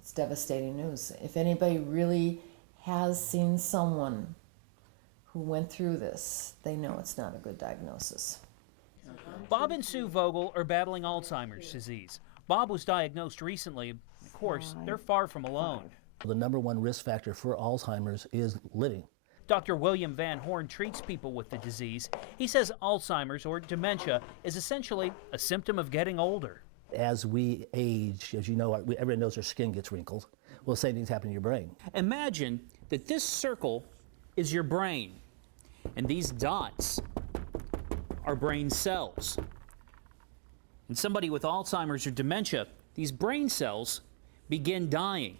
It's devastating news. If anybody really has seen someone who went through this, they know it's not a good diagnosis. Bob and Sue Vogel are battling Alzheimer's disease. Bob was diagnosed recently. Of course, they're far from alone. The #1 risk factor for Alzheimer's is living. Dr. William Van Horn treats people with the disease. He says Alzheimer's, or dementia, is essentially a symptom of getting older. As we age, as you know, everybody knows their skin gets wrinkled. Well, the same thing's happening to your brain. Imagine that this circle is your brain, and these dots are brain cells. In somebody with Alzheimer's or dementia, these brain cells begin dying.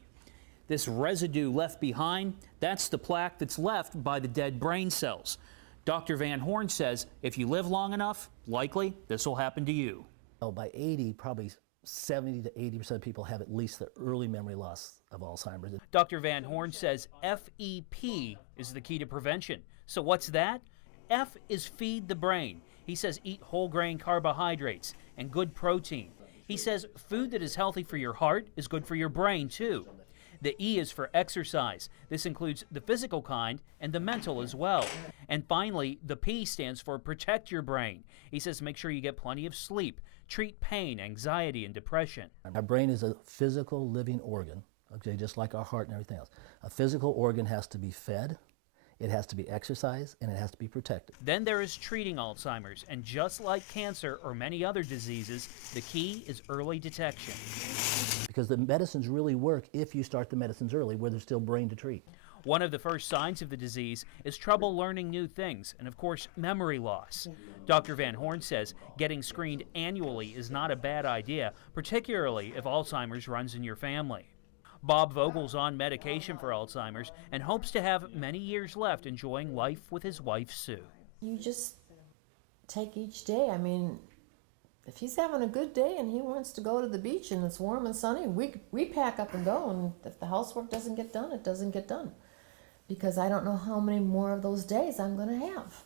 This residue left behind, that's the plaque that's left by the dead brain cells. Dr. Van Horn says if you live long enough, likely this will happen to you. Well, by 80, probably 70 to 80% of people have at least the early memory loss of Alzheimer's. Dr. Van Horn says FEP is the key to prevention. So what's that? F is feed the brain. He says eat whole grain carbohydrates and good protein. He says food that is healthy for your heart is good for your brain too. The E is for exercise. This includes the physical kind and the mental as well. And finally, the P stands for protect your brain. He says make sure you get plenty of sleep, treat pain, anxiety, and depression. Our brain is a physical living organ, okay, just like our heart and everything else. A physical organ has to be fed, it has to be exercised, and it has to be protected. Then there is treating Alzheimer's, and just like cancer or many other diseases, the key is early detection. Because the medicines really work if you start the medicines early, where there's still brain to treat. One of the first signs of the disease is trouble learning new things and, of course, memory loss. Dr. Van Horn says getting screened annually is not a bad idea, particularly if Alzheimer's runs in your family. Bob Vogel's on medication for Alzheimer's and hopes to have many years left enjoying life with his wife, Sue. You just take each day. I mean, if he's having a good day and he wants to go to the beach and it's warm and sunny, we pack up and go, and if the housework doesn't get done, it doesn't get done. Because I don't know how many more of those days I'm going to have.